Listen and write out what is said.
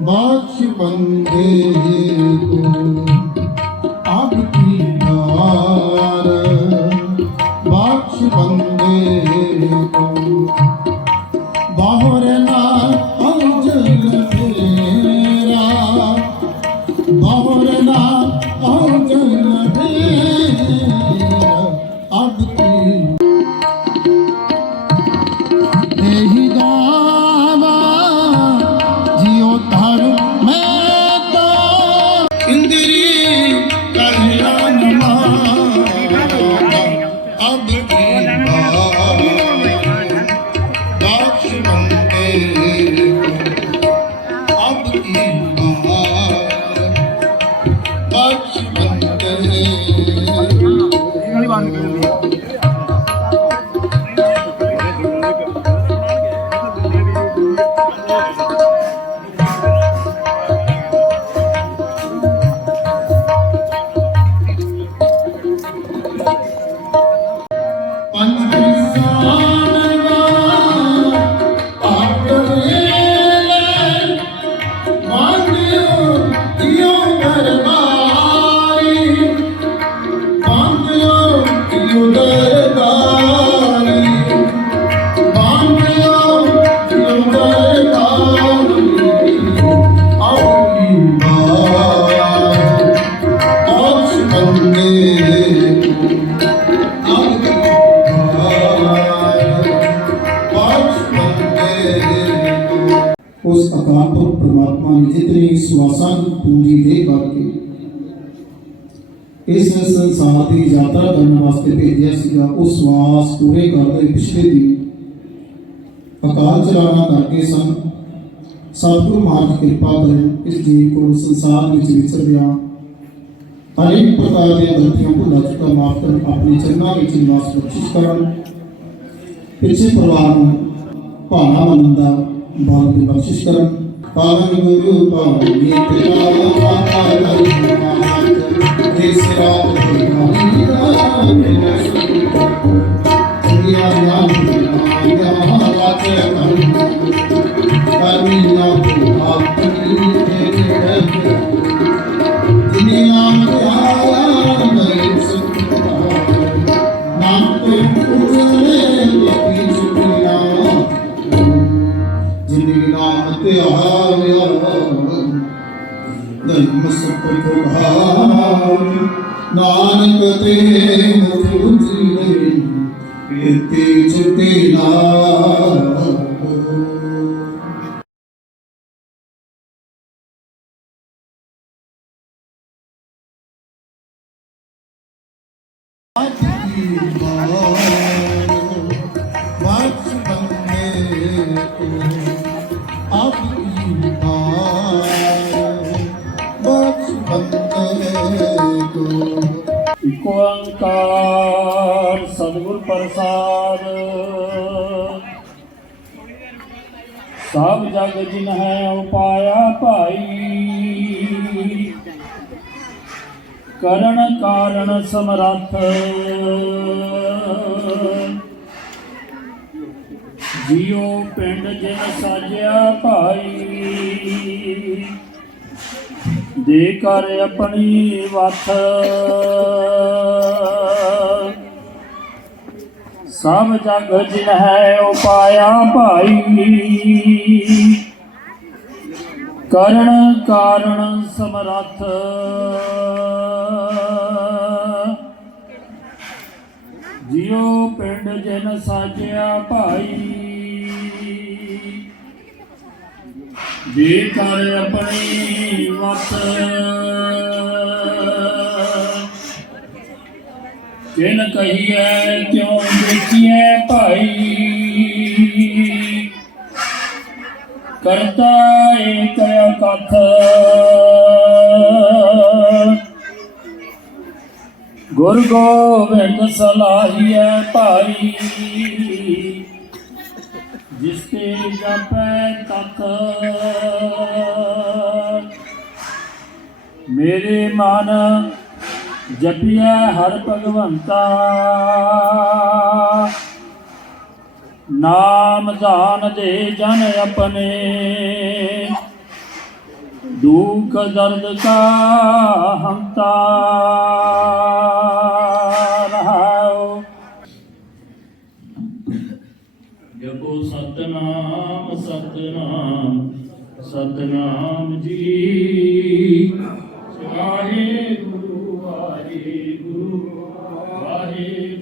ਬਾਖਸ਼ ਬੰਦੇ ਤੂੰ ਆਪ Hallelujah. ਉਸ ਅਕਾਲ ਪੁਰਖ ਪ੍ਰਮਾਤਮਾ ਨੇ ਜਿਤਨੀ ਸਵਾਸਾਂ ਨੂੰ ਪੂੰਜੀ ਦੇ ਕਰਕੇ ਇਸ ਸੰਸਾਰ ਦੀ ਯਾਤਰਾ ਕਰਨ ਵਾਸਤੇ ਭੇਜਿਆ ਸੀਗਾ ਉਹ ਸਵਾਸ ਪੂਰੇ ਕਰਦੇ ਪਿਛਲੇ ਦੀ ਅਕਾਲ ਚਲਾਣਾ ਕਰਕੇ ਸਨ ਸਤਿਗੁਰੂ ਮਹਾਰਾਜ ਕਿਰਪਾ ਕਰਨ ਇਸ ਜੀਵ को ਸੰਸਾਰ ਵਿੱਚ ਵਿਚਰ ਗਿਆ ਹਰ ਪ੍ਰਕਾਰ ਦੀਆਂ ਗਲਤੀਆਂ ਭੁੱਲਾਂ ਚੁੱਕਾ ਮਾਫ ਕਰਨ ਆਪਣੇ ਚਰਨਾਂ ਵਿੱਚ ਨਿਵਾਸ ਬਖਸ਼ਿਸ਼ ਕਰਨ ਪਿੱਛੇ ਪਰਿਵਾਰ ਨੂੰ ਭਾਣਾ ਮੰਨਣ ਦਾ ਬਲ ਦੀ ਬਖਸ਼ਿਸ਼ ਕਰਨ पवन गुरु पवन गीत गाओ माता धर्म नाथ इस रात को हम गाएंगे ਨਾਨਕ ਤੇ ਮੁਖ ਉਜਲੇ ਕੀਰਤੀ ਚੁਕੇ ਨਾ ਇਕ ਓੰਕਾਰ ਸਤਿਗੁਰ ਪ੍ਰਸਾਦ। ਸਭ ਜਗ ਜਿਨ ਹੈ ਉਪਾਇਆ ਭਾਈ। ਕਰਨ ਕਾਰਨ ਸਮਰੱਥ। ਜਿਉ ਪਿੰਡ ਜਿਨ ਸਾਜਿਆ ਭਾਈ। ਦੇ ਕਰ ਆਪਣੀ ਵਥ ਸਭ ਜਗ ਜਿਨ ਹੈ ਉਪਾਇਆ ਭਾਈ। ਕਰਨ ਕਾਰਨ ਸਮਰੱਥ। ਜਿਉ ਪਿੰਡ ਜਿਨ ਸਾਜਿਆ ਭਾਈ। ਦੇ ਕਰ ਆਪਣੀ ਜਿਨ ਕਹੀਐ ਕਿਉ ਦੇਖੀਐ ਭਾਈ। ਕਰਤਾ ਏਕ ਕਥ ਗੁਰ ਗੋਬਿੰਦ ਸਲਾਹੀਐ ਭਾਈ। ਜਿਸ ਤੇ ਜਪੈ ਤਤ। ਮੇਰੇ ਮਨ ਜਪਿਆ ਹਰ ਭਗਵੰਤਾ। ਨਾਮ ਧਾਨ ਦੇ ਜਨ ਆਪਣੇ। ਦੁਖ ਦਰਦ ਕਾ ਹੰਤਾ ਰਹਾਓ ਜਪੋ ਸਤਨਾਮ ਸਤਨਾਮ ਸਤਨਾਮ ਜੀ। ਵਾਹਿਗੁਰੂ ਵਾਹਿਗੁਰੂ ਵਾਹਿਗੁਰੂ